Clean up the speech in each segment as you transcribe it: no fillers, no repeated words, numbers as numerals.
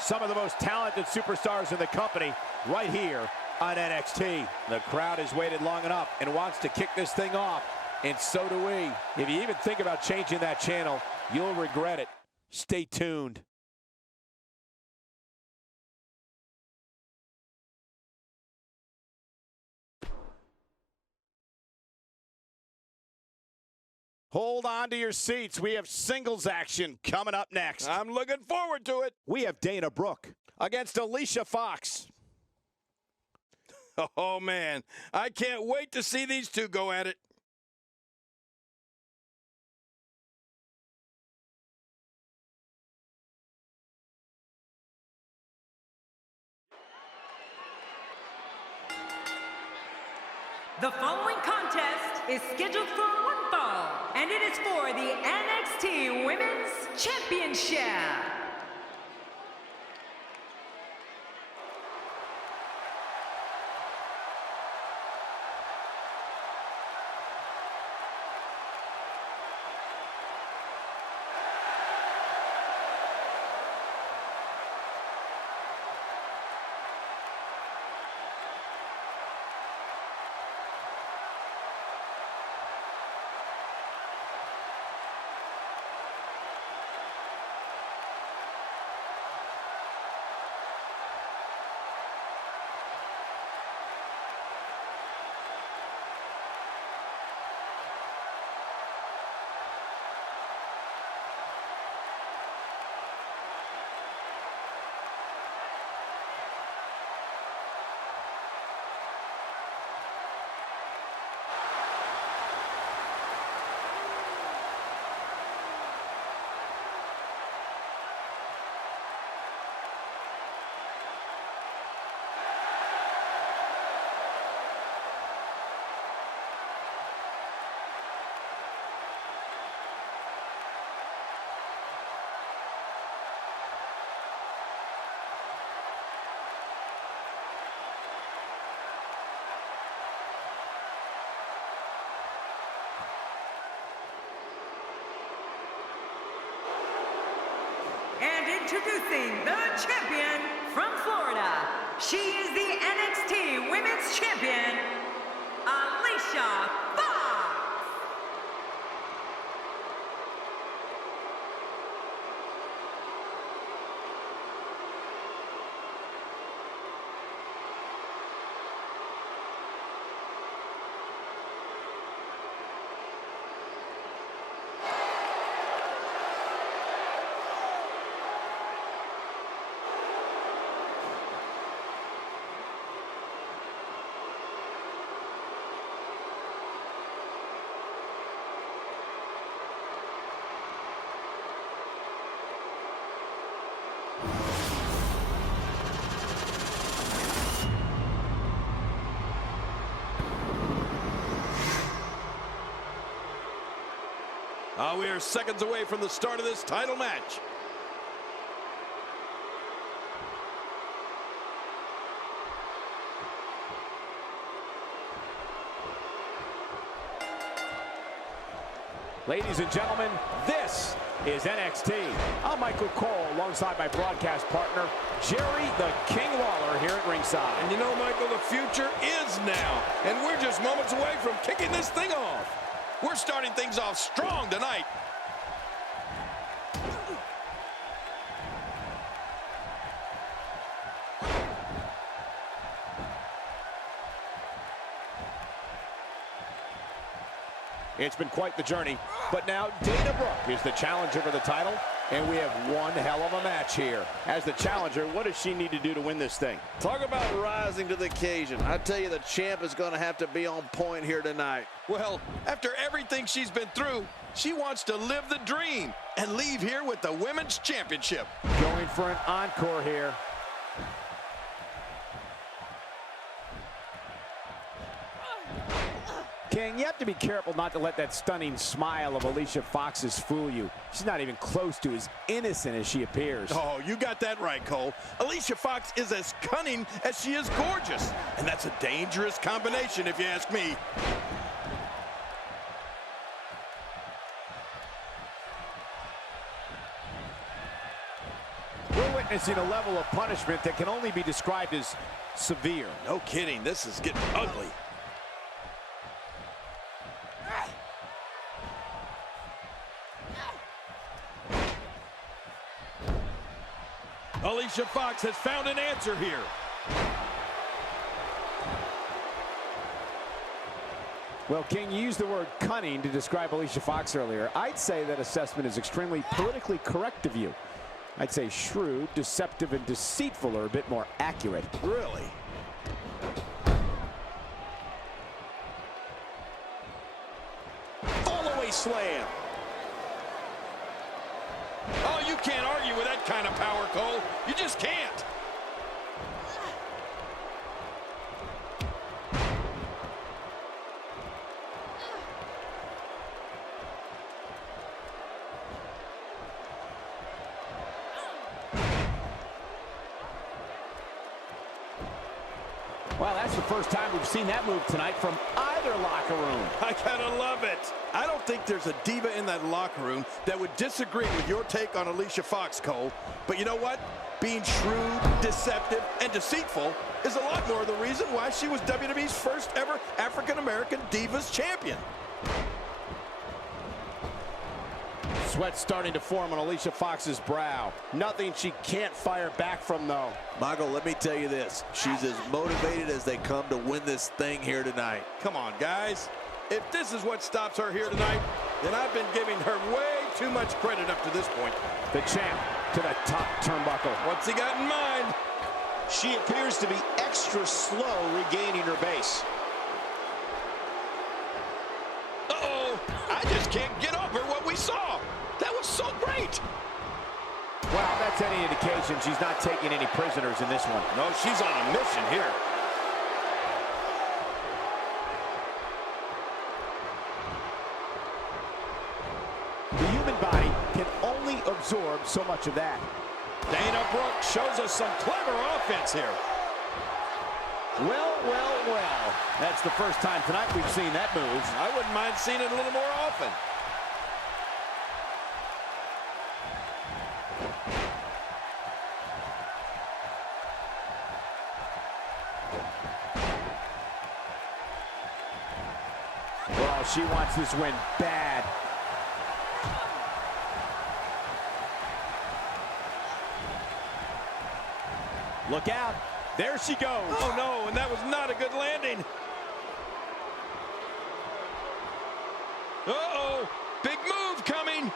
some of the most talented superstars in the company right here on NXT. The crowd has waited long enough and wants to kick this thing off, and so do we. If you even think about changing that channel, you'll regret it. Stay tuned. Hold on to your seats. We have singles action coming up next. I'm looking forward to it. We have Dana Brooke against Alicia Fox. Oh, man. I can't wait to see these two go at it. The following contest is scheduled for one fall, and it is for the NXT Women's Championship. And introducing the champion from Florida, she is the NXT Women's Champion, Alicia Fox. We are seconds away from the start of this title match. Ladies and gentlemen, this is NXT. I'm Michael Cole alongside my broadcast partner, Jerry the King Lawler here at ringside. And you know, Michael, the future is now. And we're just moments away from kicking this thing off. We're starting things off strong tonight. It's been quite the journey, but now Dana Brooke is the challenger for the title, and we have one hell of a match here. As the challenger, what does she need to do to win this thing? Talk about rising to the occasion. I tell you, the champ is going to have to be on point here tonight. Well, after everything she's been through, she wants to live the dream and leave here with the Women's Championship. Going for an encore here. King, you have to be careful not to let that stunning smile of Alicia Fox's fool you. She's not even close to as innocent as she appears. Oh, you got that right, Cole. Alicia Fox is as cunning as she is gorgeous. And that's a dangerous combination, if you ask me. We're witnessing a level of punishment that can only be described as severe. No kidding, this is getting ugly. Alicia Fox has found an answer here. Well, King, you used the word cunning to describe Alicia Fox earlier. I'd say that assessment is extremely politically correct of you. I'd say shrewd, deceptive, and deceitful are a bit more accurate. Really? Fall-away slam. Oh, you can't argue with that kind of power, Cole. You just can't. Well, that's the first time we've seen that move tonight from either locker room. I gotta love it. I don't think there's a diva in that locker room that would disagree with your take on Alicia Fox, Cole. But you know what? Being shrewd, deceptive, and deceitful is a lot more of the reason why she was WWE's first ever African-American Divas champion. Sweat starting to form on Alicia Fox's brow. Nothing she can't fire back from, though. Michael, let me tell you this. She's as motivated as they come to win this thing here tonight. Come on, guys. If this is what stops her here tonight, then I've been giving her way too much credit up to this point. The champ to the top turnbuckle. What's he got in mind? She appears to be extra slow regaining her base. Uh-oh. I just can't get over what we saw. That was so great. Well, that's any indication she's not taking any prisoners in this one. No, she's on a mission here. The human body can only absorb so much of that. Dana Brooke shows us some clever offense here. Well, well, well. That's the first time tonight we've seen that move. I wouldn't mind seeing it a little more often. Well, she wants this win bad. Look out. There she goes. Oh, no, and that was not a good landing. Uh-oh, big move coming.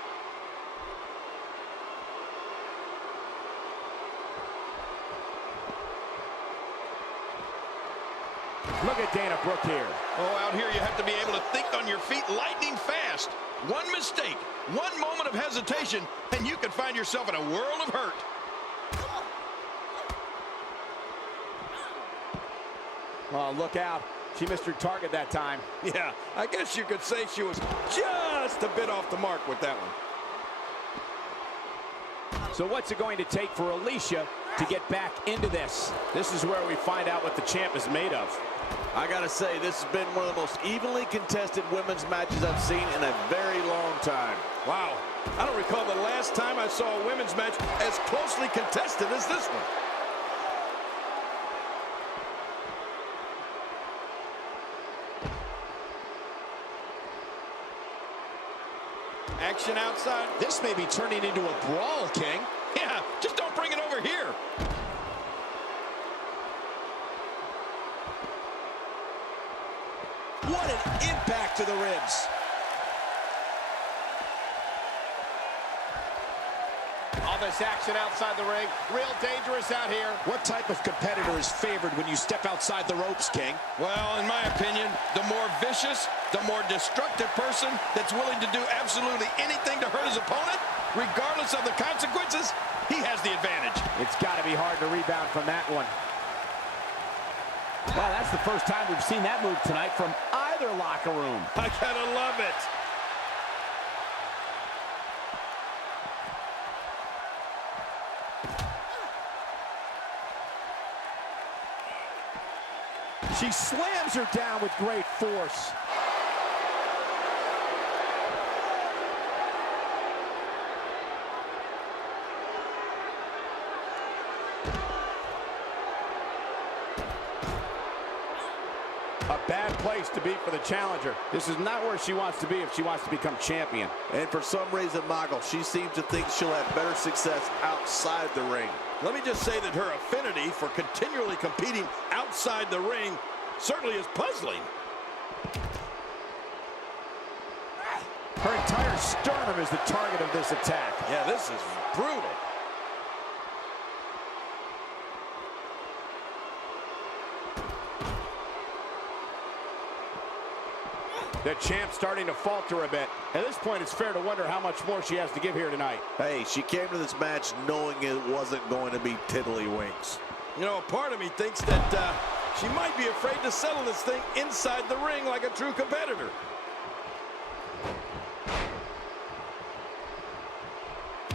Look at Dana Brooke here. Oh, out here you have to be able to think on your feet lightning fast. One mistake, one moment of hesitation, and you can find yourself in a world of hurt. Oh, look out. She missed her target that time. Yeah, I guess you could say she was just a bit off the mark with that one. So what's it going to take for Alicia to get back into this? This is where we find out what the champ is made of. I gotta say, this has been one of the most evenly contested women's matches I've seen in a very long time. Wow, I don't recall the last time I saw a women's match as closely contested as this one. Action outside. This may be turning into a brawl, King. Yeah, just don't bring it over here. What an impact to the ribs. All this action outside the ring. Real dangerous out here. What type of competitor is favored when you step outside the ropes, King? Well, in my opinion, the more vicious, the more destructive person that's willing to do absolutely anything to hurt his opponent, regardless of the consequences, he has the advantage. It's got to be hard to rebound from that one. Well, that's the first time we've seen that move tonight from either locker room. I gotta love it. She slams her down with great force. A bad place to be for the challenger. This is not where she wants to be if she wants to become champion. And for some reason, Michael, she seems to think she'll have better success outside the ring. Let me just say that her affinity for continually competing outside the ring certainly is puzzling. Her entire sternum is the target of this attack. Yeah, this is brutal. The champ's starting to falter a bit. At this point, it's fair to wonder how much more she has to give here tonight. Hey, she came to this match knowing it wasn't going to be tiddlywinks. You know, a part of me thinks that she might be afraid to settle this thing inside the ring like a true competitor.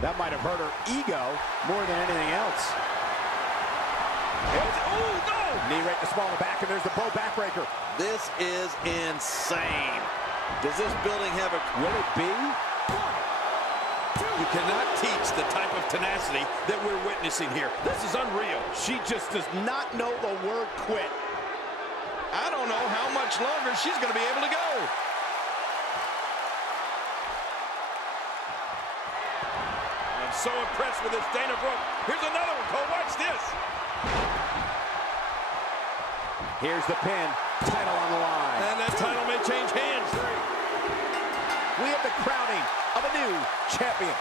That might have hurt her ego more than anything else. Oh, no! Knee right to small of the back, and there's the bow backbreaker. This is insane. Does this building have a... Will it be? You cannot teach the type of tenacity that we're witnessing here. This is unreal. She just does not know the word quit. I don't know how much longer she's going to be able to go. I'm so impressed with this Dana Brooke. Here's another one, Cole. Watch this. Here's the pin. Title on the line. And that title may change hands. We have the crowning of a new champion.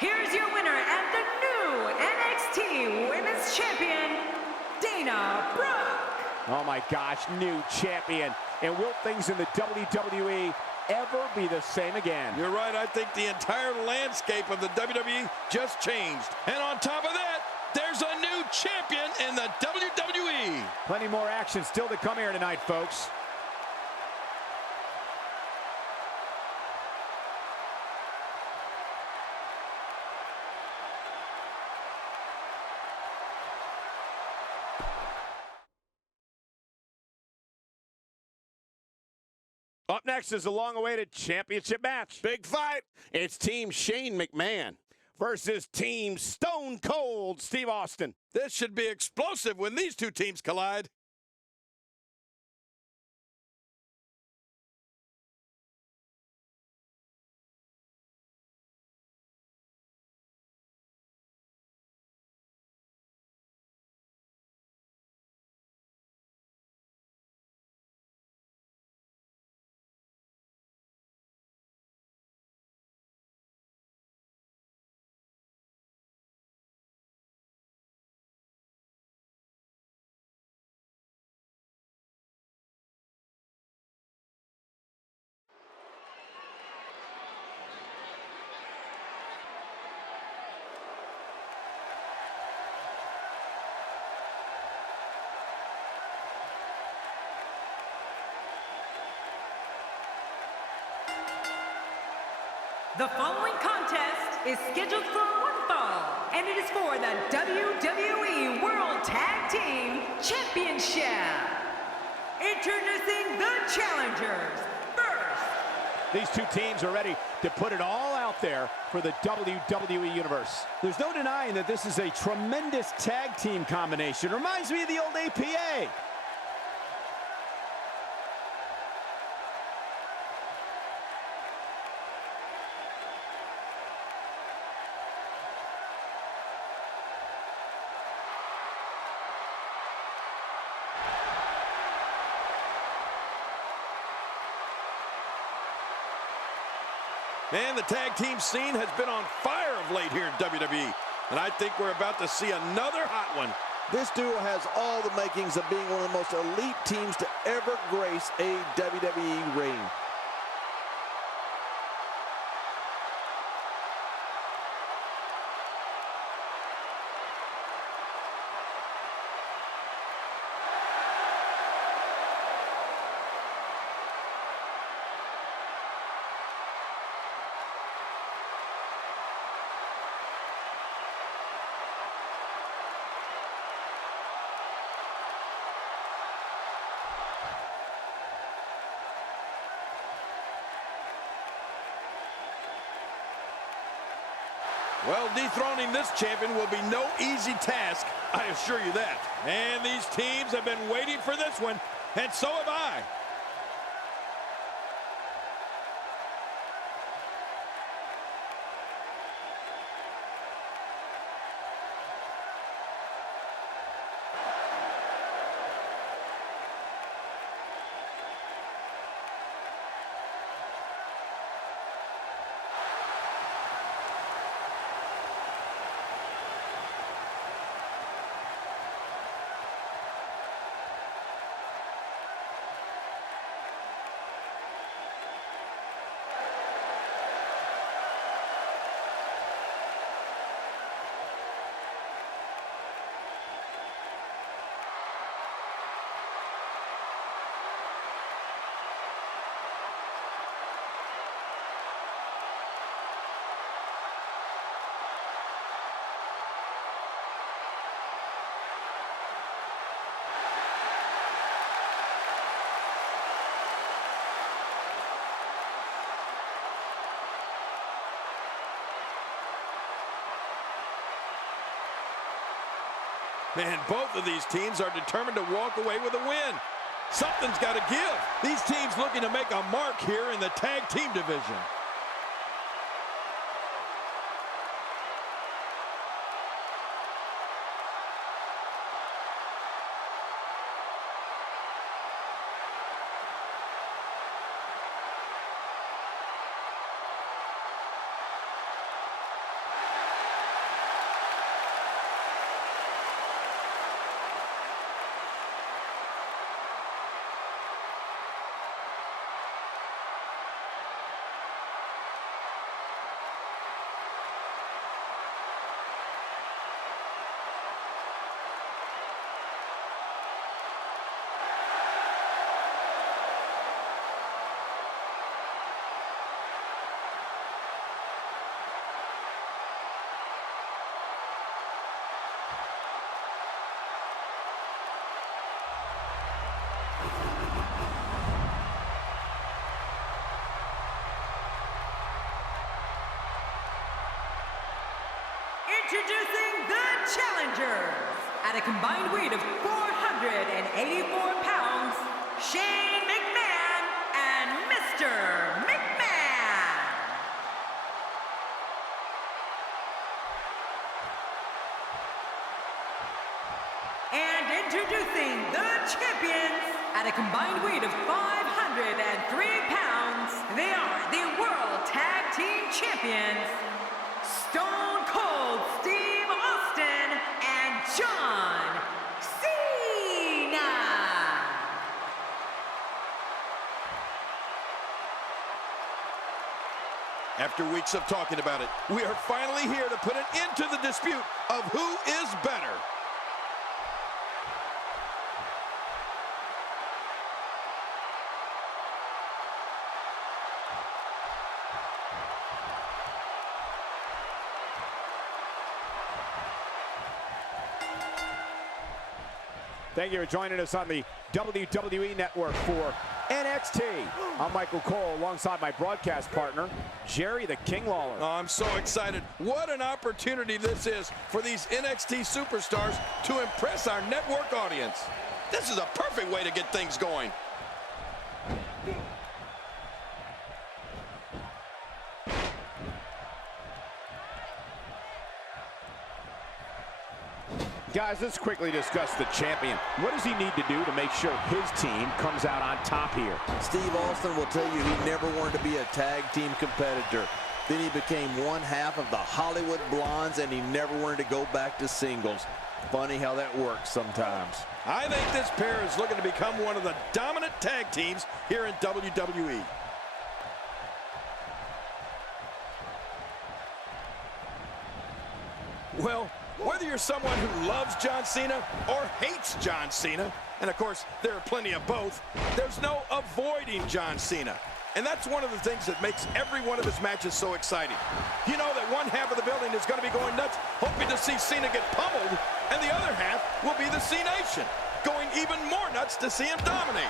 Here's your winner and the new NXT Women's Champion, Dana Brooke. Oh my gosh, new champion. And will things in the WWE ever be the same again? You're right. I think the entire landscape of the WWE just changed. And on top of that, there's a new champion in the WWE. Plenty more action still to come here tonight, folks. Up next is a long-awaited championship match. Big fight. It's Team Shane McMahon versus Team Stone Cold Steve Austin. This should be explosive when these two teams collide. The following contest is scheduled for one fall, and it is for the WWE World Tag Team Championship. Introducing the challengers first. These two teams are ready to put it all out there for the WWE Universe. There's no denying that this is a tremendous tag team combination. Reminds me of the old APA. Man, the tag team scene has been on fire of late here in WWE. And I think we're about to see another hot one. This duo has all the makings of being one of the most elite teams to ever grace a WWE ring. Well, dethroning this champion will be no easy task, I assure you that. And these teams have been waiting for this one, and so have I. Man, both of these teams are determined to walk away with a win. Something's got to give. These teams looking to make a mark here in the tag team division. Introducing the challengers. At a combined weight of 484 pounds, Shane McMahon and Mr. McMahon. And introducing the champions. At a combined weight of 503 pounds, they are the World Tag Team Champions, Stone Cold Steve Austin and John Cena. After weeks of talking about it, we are finally here to put an end to the dispute of who is better. Thank you for joining us on the WWE Network for NXT. I'm Michael Cole alongside my broadcast partner, Jerry the King Lawler. Oh, I'm so excited. What an opportunity this is for these NXT superstars to impress our network audience. This is a perfect way to get things going. Guys, let's quickly discuss the champion. What does he need to do to make sure his team comes out on top here? Steve Austin will tell you he never wanted to be a tag team competitor. Then he became one half of the Hollywood Blondes, and he never wanted to go back to singles. Funny how that works sometimes. I think this pair is looking to become one of the dominant tag teams here in WWE. Well, whether you're someone who loves John Cena or hates John Cena, and of course, there are plenty of both, there's no avoiding John Cena. And that's one of the things that makes every one of his matches so exciting. You know that one half of the building is going to be going nuts, hoping to see Cena get pummeled, and the other half will be the C-Nation, going even more nuts to see him dominate.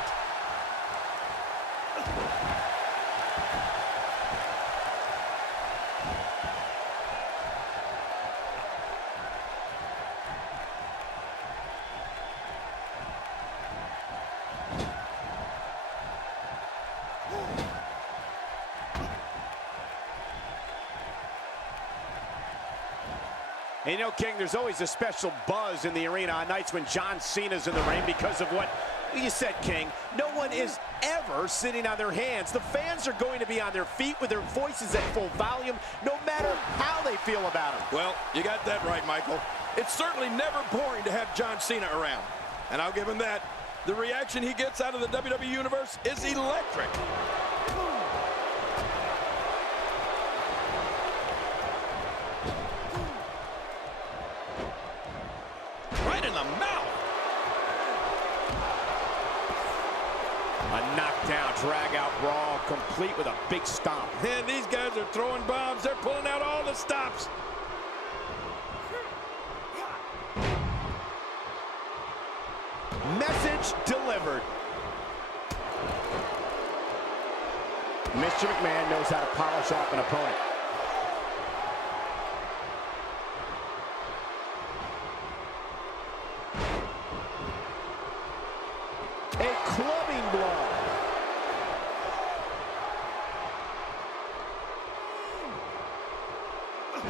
And you know, King, there's always a special buzz in the arena on nights when John Cena's in the ring because of what you said, King. No one is ever sitting on their hands. The fans are going to be on their feet with their voices at full volume, no matter how they feel about him. Well, you got that right, Michael. It's certainly never boring to have John Cena around. And I'll give him that. The reaction he gets out of the WWE Universe is electric. Right in the mouth. A knockdown, drag-out brawl, complete with a big stomp. Man, these guys are throwing bombs. They're pulling out all the stops. Message delivered. Mr. McMahon knows how to polish off an opponent. A clubbing blow.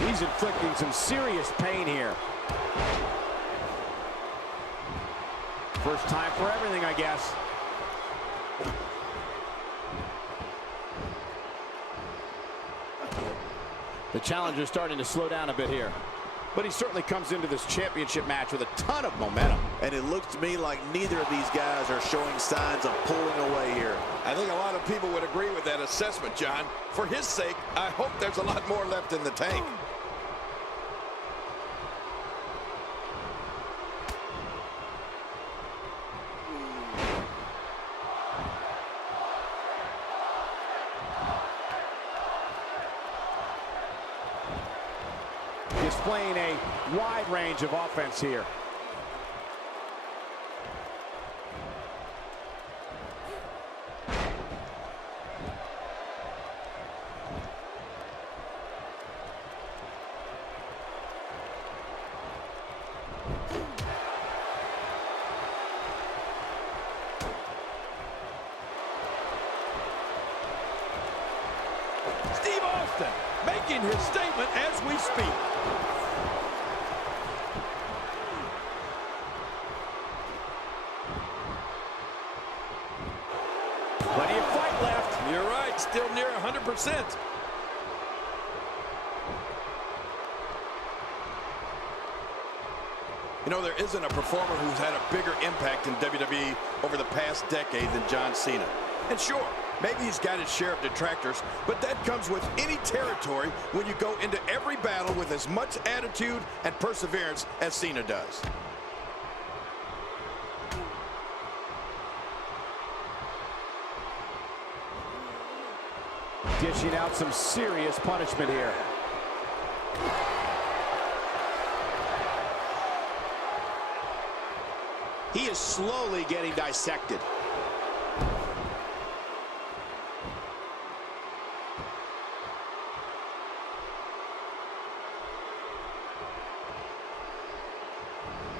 He's inflicting some serious pain here. First time for everything, I guess. The challenger's starting to slow down a bit here. But he certainly comes into this championship match with a ton of momentum. And it looks to me like neither of these guys are showing signs of pulling away here. I think a lot of people would agree with that assessment, John. For his sake, I hope there's a lot more left in the tank. Displaying a wide range of offense here. Steve Austin making his statement as we speak. Plenty of fight left. You're right, still near 100%. You know, there isn't a performer who's had a bigger impact in WWE over the past decade than John Cena. And sure, maybe he's got his share of detractors, but that comes with any territory when you go into every battle with as much attitude and perseverance as Cena does. Dishing out some serious punishment here. He is slowly getting dissected.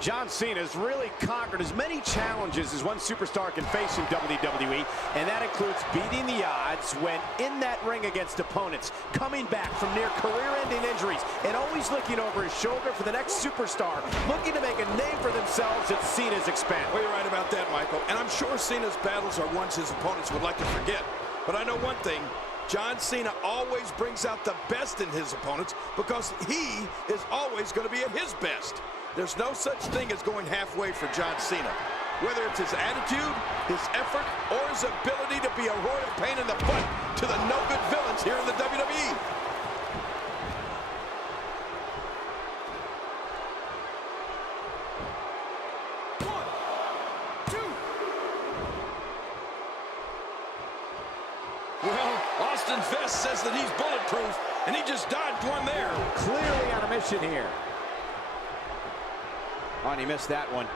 John Cena has really conquered as many challenges as one superstar can face in WWE, and that includes beating the odds when in that ring against opponents, coming back from near career-ending injuries, and always looking over his shoulder for the next superstar, looking to make a name for themselves at Cena's expense. Well, you're right about that, Michael. And I'm sure Cena's battles are ones his opponents would like to forget. But I know one thing. John Cena always brings out the best in his opponents because he is always going to be at his best. There's no such thing as going halfway for John Cena. Whether it's his attitude, his effort, or his ability to be a royal pain in the butt to the no-good villains here in the WWE. Well, Austin's vest says that he's bulletproof, and he just dodged one there. Clearly on a mission here. Oh, and he missed that one.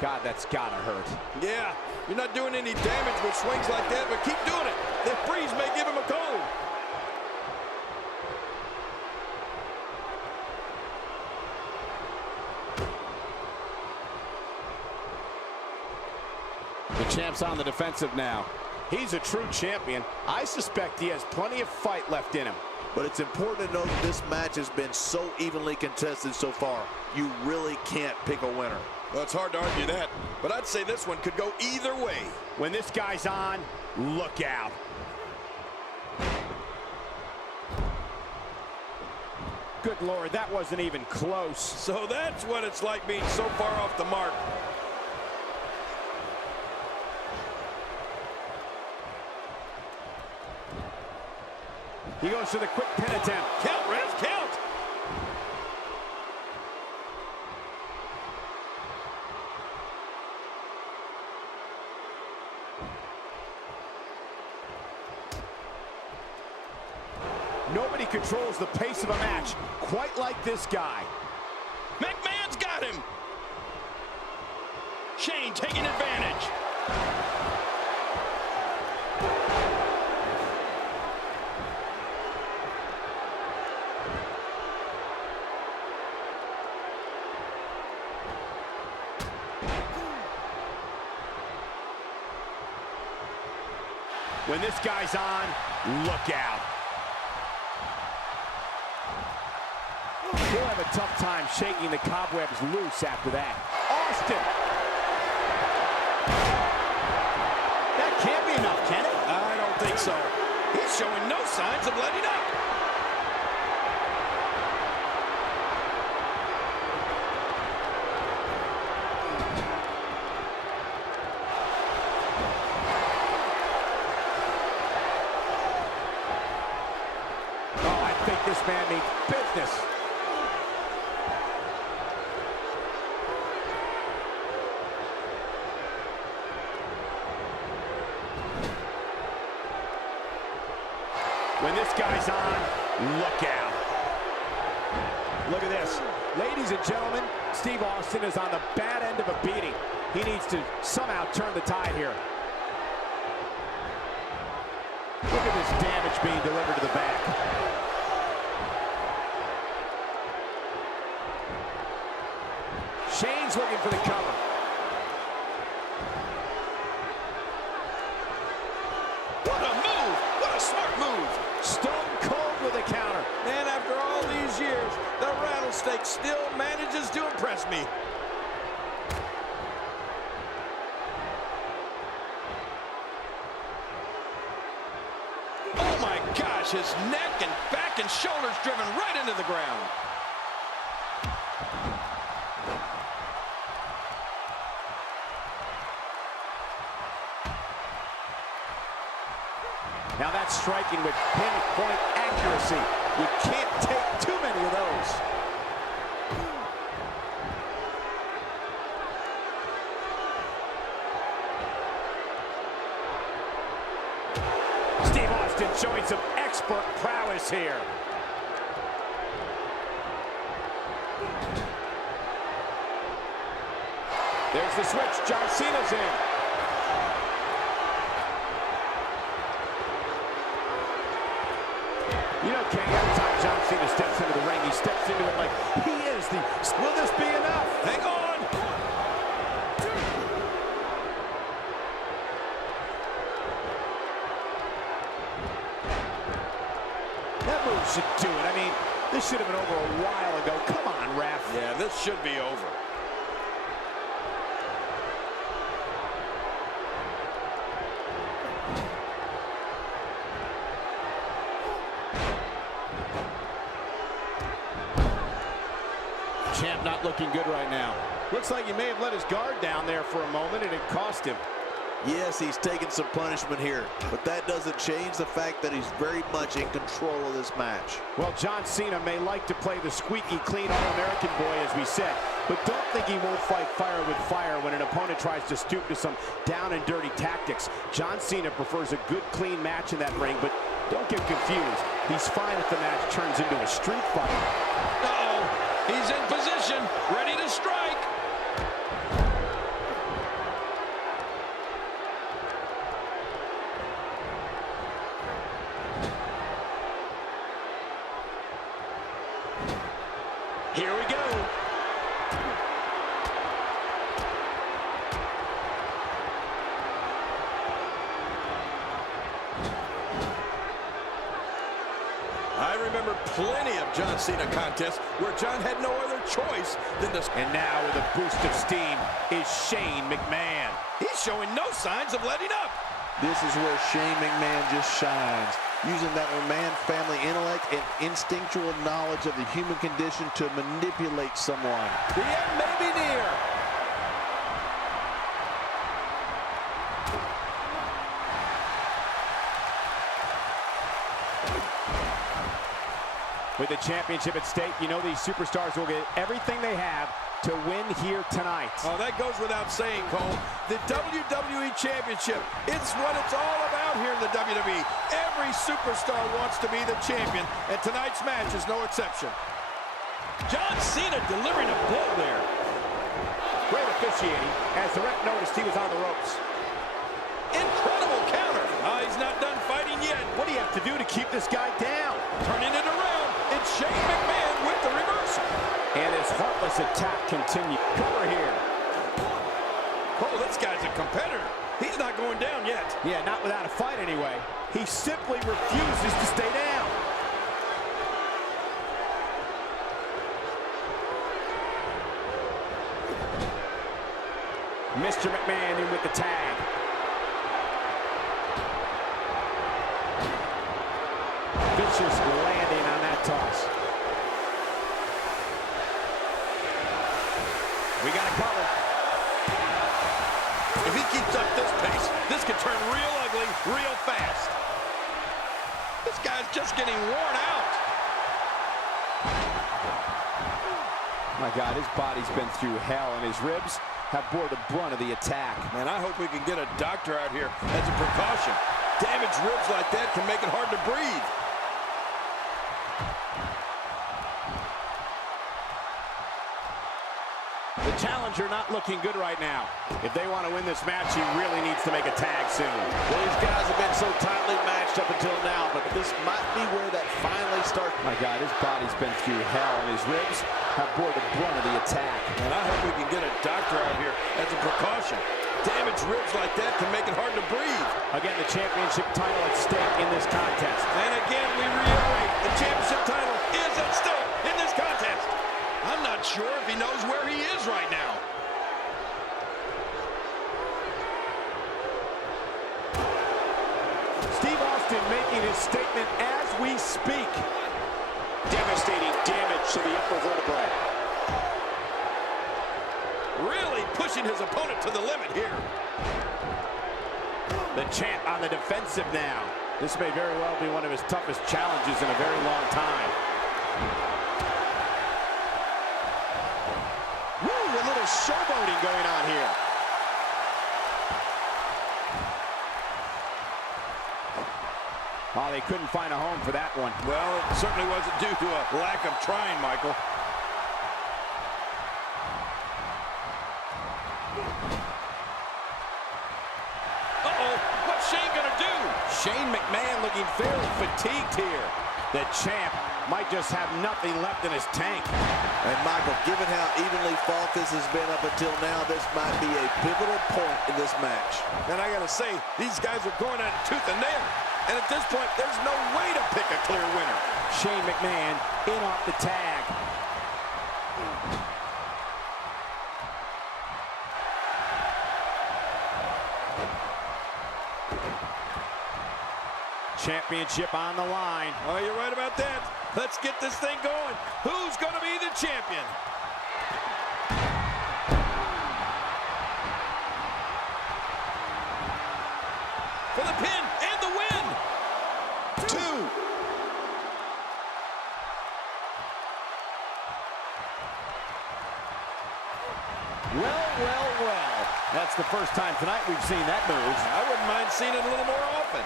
God, that's gotta hurt. Yeah, you're not doing any damage with swings like that, but keep doing it. The breeze may give him a cold. The champ's on the defensive now. He's a true champion. I suspect he has plenty of fight left in him. But it's important to note that this match has been so evenly contested so far. You really can't pick a winner. Well, it's hard to argue that, but I'd say this one could go either way. When this guy's on, look out. Good Lord, that wasn't even close. So that's what it's like being so far off the mark. He goes for the quick pin attempt. Count, ref, count. Nobody controls the pace of a match quite like this guy. McMahon's got him. Shane taking advantage. When this guy's on, look out. He'll have a tough time shaking the cobwebs loose after that. Austin! That can't be enough, can it? I don't think so. He's showing no signs of letting up. Oh, I think this man means business. When this guy's on, look out. Look at this. Ladies and gentlemen, Steve Austin is on the bad end of a beating. He needs to somehow turn the tide here. Look at this damage being delivered to the back. Shane's looking for the cover. What a move! What a smart move! Stone cold with a counter. And after all these years, the rattlesnake still manages to impress me. Oh my gosh, his neck and back and shoulders driven right into the ground. Now that's striking with pinpoint accuracy. You can't take too many of those. Steve Austin showing some expert prowess here. There's the switch. John Cena's in. You know, King, every time John Cena steps into the ring, he steps into it like he is the... Will this be enough? Hang on! That move should do it. I mean, this should have been over a while ago. Come on, ref. Yeah, this should be over. Champ not looking good right now. Looks like he may have let his guard down there for a moment, and it cost him. Yes, he's taking some punishment here, but that doesn't change the fact that he's very much in control of this match. Well, John Cena may like to play the squeaky clean All-American boy, as we said, but don't think he won't fight fire with fire when an opponent tries to stoop to some down-and-dirty tactics. John Cena prefers a good, clean match in that ring, but don't get confused. He's fine if the match turns into a street fight. Uh-oh, he's in position, ready to strike. Here we go. I remember plenty of John Cena contests where John had no other choice than to... And now with a boost of steam is Shane McMahon. He's showing no signs of letting up. This is where Shane McMahon just shines, using that McMahon family intellect and instinctual knowledge of the human condition to manipulate someone. The end may be near. With the championship at stake, you know these superstars will get everything they have to win here tonight. Oh, that goes without saying, Cole. The WWE Championship, it's what it's all about here in the WWE. Every superstar wants to be the champion, and tonight's match is no exception. John Cena delivering a blow there. Great officiating, as the ref noticed he was on the ropes. Incredible counter. Oh, he's not done fighting yet. What do you have to do to keep this guy down? Turning it around. It's Shane McMahon with the reversal. And his heartless attack continues. Cover here. Oh, this guy's a competitor. He's not going down yet. Yeah, not without a fight anyway. He simply refuses to stay down. Mr. McMahon in with the tag. Vicious landing on that toss. We got a cover. If he keeps up this pace, this could turn real ugly real fast. This guy's just getting worn out. My God, his body's been through hell, and his ribs have bore the brunt of the attack. Man, I hope we can get a doctor out here as a precaution. Damaged ribs like that can make it hard to breathe. The challenger not looking good right now. If they want to win this match, he really needs to make a tag soon. Well, these guys have been so tightly matched up until now, but this might be where that finally starts. My God, his body's been through hell, and his ribs have bore the brunt of the attack. And I hope we can get a doctor out here as a precaution. Damaged ribs like that can make it hard to breathe. Again, the championship title at stake in this contest. And again, we reiterate, the championship title is at stake in this contest. I'm not sure if he knows where he is right now. Steve Austin making his statement as we speak. Devastating damage to the upper vertebrae. Really pushing his opponent to the limit here. The champ on the defensive now. This may very well be one of his toughest challenges in a very long time. Woo, a little showboating going on here. Oh, they couldn't find a home for that one. Well, it certainly wasn't due to a lack of trying, Michael. Uh-oh, what's Shane gonna do? Shane McMahon looking very fatigued here. The champ might just have nothing left in his tank. And Michael, given how evenly fought this has been up until now, this might be a pivotal point in this match. And I gotta say, these guys are going at it tooth and nail. And at this point, there's no way to pick a clear winner. Shane McMahon in off the tag. Championship on the line. Oh, you're right about that. Let's get this thing going. Who's going to be the champion? For the pin and the win. 2. Well. That's the first time tonight we've seen that move. I wouldn't mind seeing it a little more often.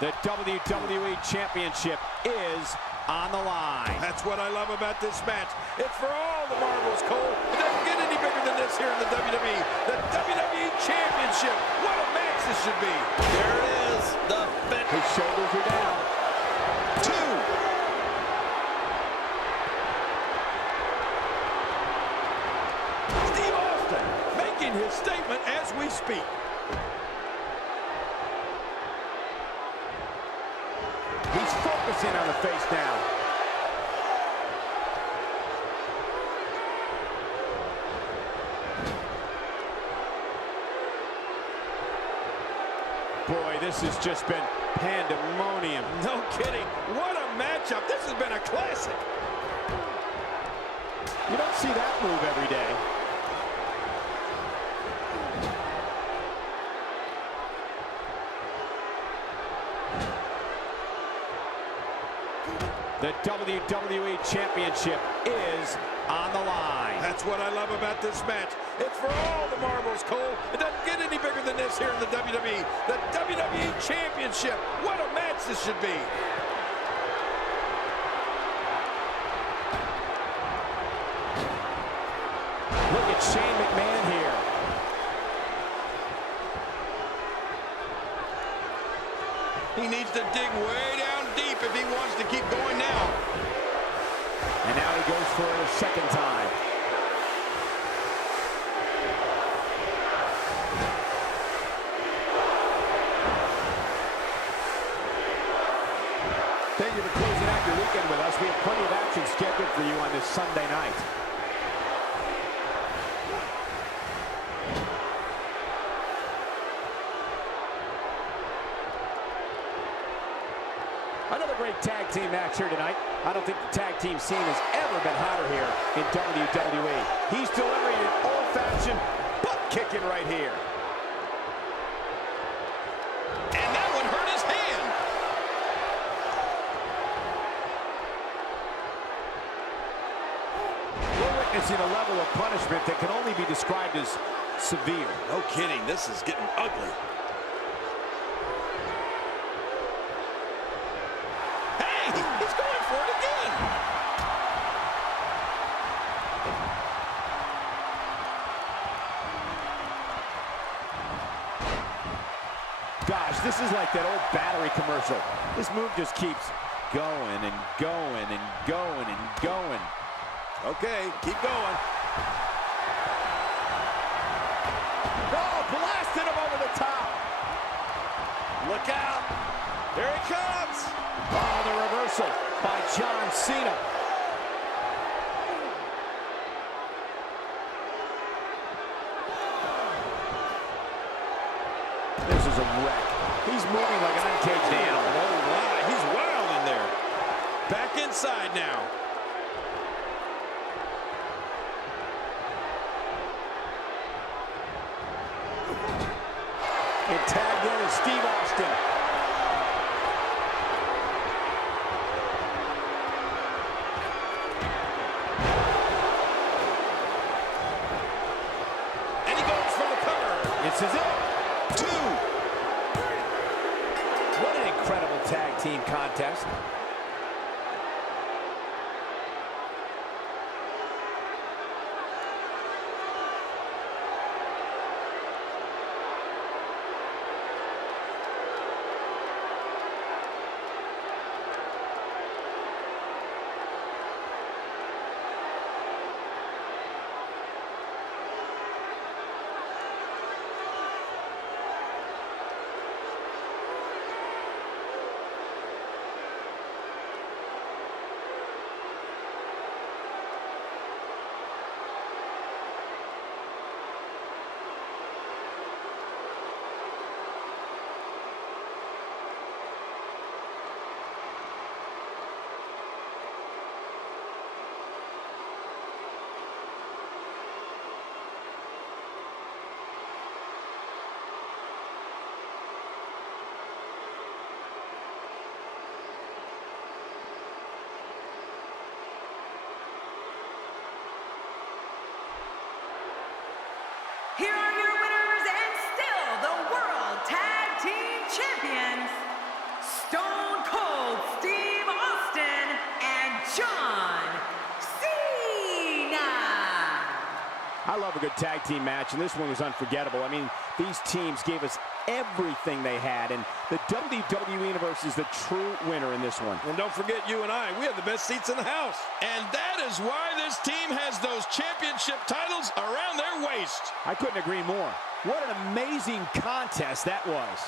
The WWE Championship is on the line. That's what I love about this match. It's for all the marbles, Cole. It doesn't get any bigger than this here in the WWE. The WWE Championship. What a match this should be. There it is. The finish. His shoulders are down. 2. It's the making his statement as we speak. He's focusing on the face now. Boy, this has just been pandemonium. No kidding. What a matchup. This has been a classic. You don't see that move every day. The WWE Championship is on the line. That's what I love about this match. It's for all the marbles, Cole. It doesn't get any bigger than this here in the WWE. The WWE Championship. What a match this should be. Look at Shane McMahon here. He needs to dig way down deep if he wants to keep going now. And now he goes for it a second time. Thank you for closing out your weekend with us. We have plenty of action scheduled for you on this Sunday night. Another great tag team match here tonight. I don't think the tag team scene has ever been hotter here in WWE. He's delivering an old-fashioned butt kicking right here. And that one hurt his hand. We're witnessing a level of punishment that can only be described as severe. No kidding. This is getting ugly. He's going for it again. Gosh, this is like that old battery commercial. This move just keeps going and going and going and going. Okay, keep going. Oh, blasted him over the top. Look out. Here he comes. Oh, the reversal by John Cena. This is a wreck. He's moving like an uncaged animal. Oh, my. He's wild in there. Back inside now. And tagged in is Steve Austin. And he goes for the cover. This is it. 2. What an incredible tag team contest. Here are your winners and still the World Tag Team Champions, Stone Cold Steve Austin and John Cena. I love a good tag team match, and this one was unforgettable. I mean, these teams gave us everything they had, and the WWE Universe is the true winner in this one. And don't forget, you and I, we have the best seats in the house. And that is why this team has those championship titles around their waist. I couldn't agree more. What an amazing contest that was.